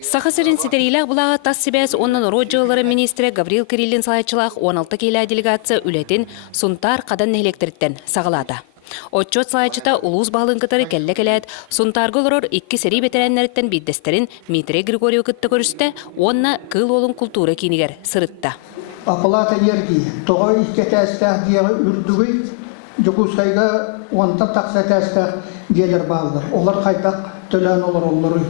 Сахасырын ситерилах булага тас себес оннан роджалары министрі Гаврил Кириллин салайчылах 16 кейлі делегация үлетін Сунтаар қадан нәлектеріттен сағалады. Отчот салайчыта улус бағылын кытары кәлі кәләд, Сунтаарга олорор 2 сери бетерәннәріттен биддестерін Митре Григорию кытты көрісті, онна кыл олың культура кейінігер сырытта. Апалата ерги, тоғы иккетәстәк дияғы үрдігі, жүкусайға онтан тақсатәстәк делер бағылыр. Олар қайтақ төлән олар.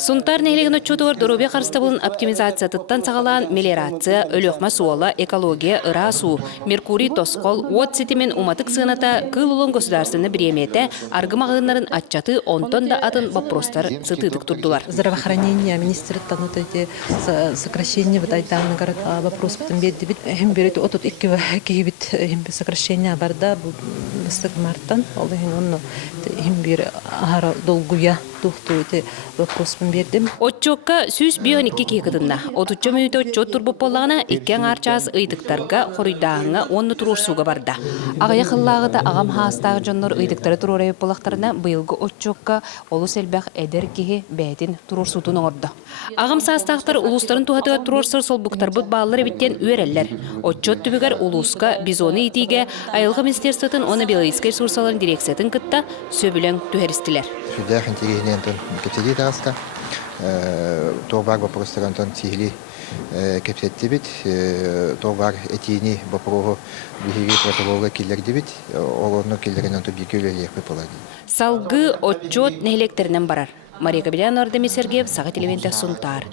Сунтаар нәйлеген отчетуар дұрубе қарысты болын оптимизация тұттан сағалан мелиорация, өліқма суала, экология, ыра су, меркурий тосқол, от сетімен уматық сығыната кыл ұлын государственны біреметі арғыма ғынларын атчаты онтон да атын вопростар сытыдық тұрдылар. Здравоохранение министрліктен өтеді сокращение айтағынығар вопрос бұтын беді бит. Хем береді отут екі сокращение барда бұстық марттан. Оны хем бері ағара долгуя тухту эти вопроспын бердим. Отчокка сүз бионикки кекидинна. Отуччо мүйті отчот турбуп болағына иккен арчаз ыйдыктарга қорыйдағыңа онны турурсуға барда. Ағая қыллағыда ағам хаастағы жоннор ыйдыктары турурайып болақтарына бұйылғы отчокка олу сәлбәқ әдер кеге бәйтін турурсутын оңырды. Ағам састақтар улустарын тухатыға турурсыр сол бұқтар бұд бағылар биттен үйерелер. Отчот түбігер улуска бизоны итиге айылғы министерствотын оны белайскай ресурсаларын дирекциятын кытта сөбілен түхерістілер. Сюда интеллигентен кепсетти тараска, торбар вопростарантан тигли кепсетти бит, торбар этини вопросу бихири протоколга киллер дебит, олорно киллеринен тубикюле полади. Салгы отчет нехлектеринен барар. Мария Кабелян Ардеми Сергеев, Сага телевизия Сунтаар.